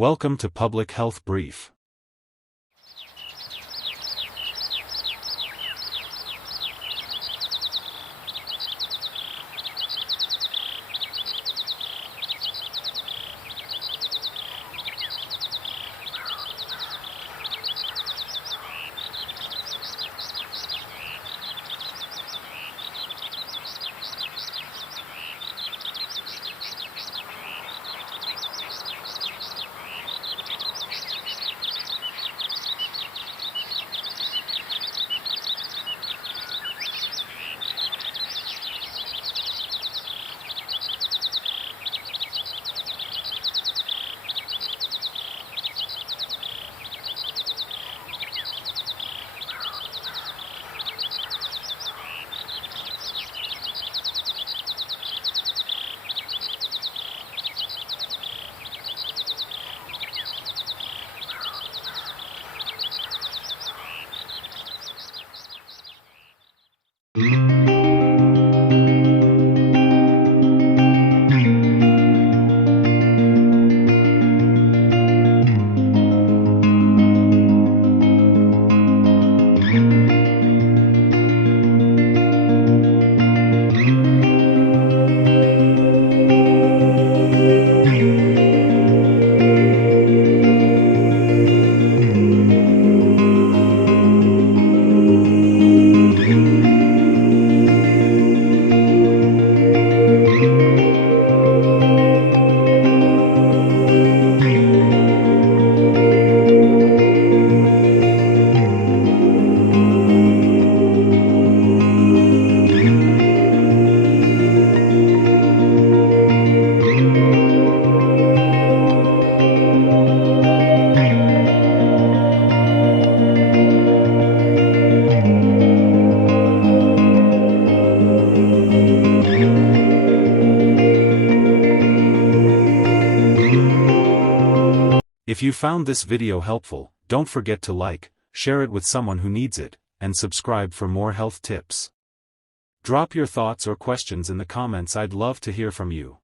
Welcome to Public Health Brief. If you found this video helpful, don't forget to like, share it with someone who needs it, and subscribe for more health tips. Drop your thoughts or questions in the comments. I'd love to hear from you.